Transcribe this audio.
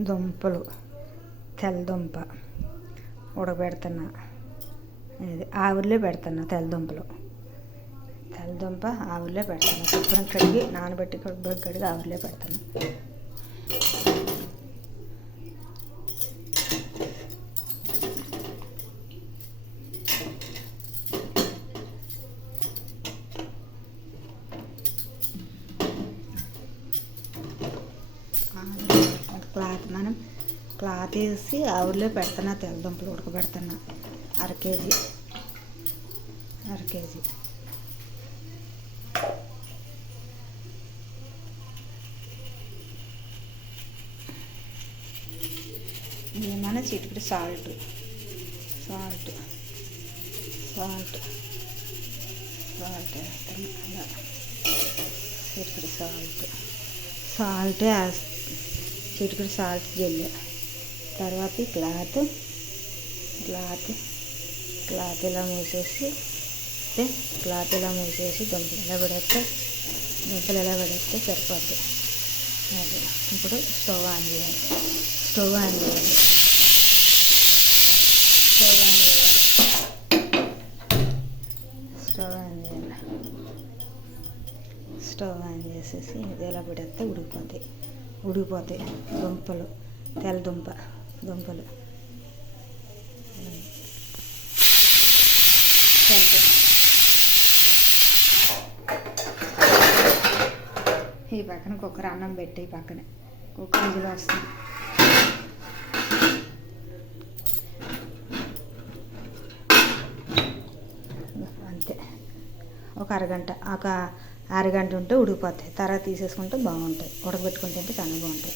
దుంపలు, తెల్లదుంప ఉడకబెడుతున్నా. ఇది ఆవిరిలో పెడుతున్నా. తెల్లదుంప ఆవిరిలో పెడుతున్నా. శుభ్రం కడిగి నానబెట్టి శుభ్రం కడిగి ఆవిరిలో పెడుతున్నా. క్లాత్ వేసి ఆవిరిలో పెడుతున్నా. తెల్లదుంపలు ఉడకబెడుతున్నా. అర కేజీ ఏమైనా చిటికెడు సాల్ట్ వేస్తాను. అలా చిటికెడు సాల్ట్ జల్లి. తర్వాత ఈ క్లాత్ ఇలా మూసేసి దుంపలు ఎలా పెడితే సరిపోద్ది. అది ఇప్పుడు స్టవ్ ఆన్ చేయాలి. స్టవ్ ఆన్ చేసేసి ఇది ఎలా పెడితే ఉడికిపోతాయి దుంపలు. ఈ పక్కన కుక్కర్ అన్నం పెట్టి ఈ పక్కన కుక్కర్ ఇందులో వస్తుంది. అంతే. ఒక అరగంట ఉంటే ఉడికిపోతాయి. తర్వాత తీసేసుకుంటే బాగుంటాయి. ఉడకబెట్టుకుంటే చాలా బాగుంటాయి.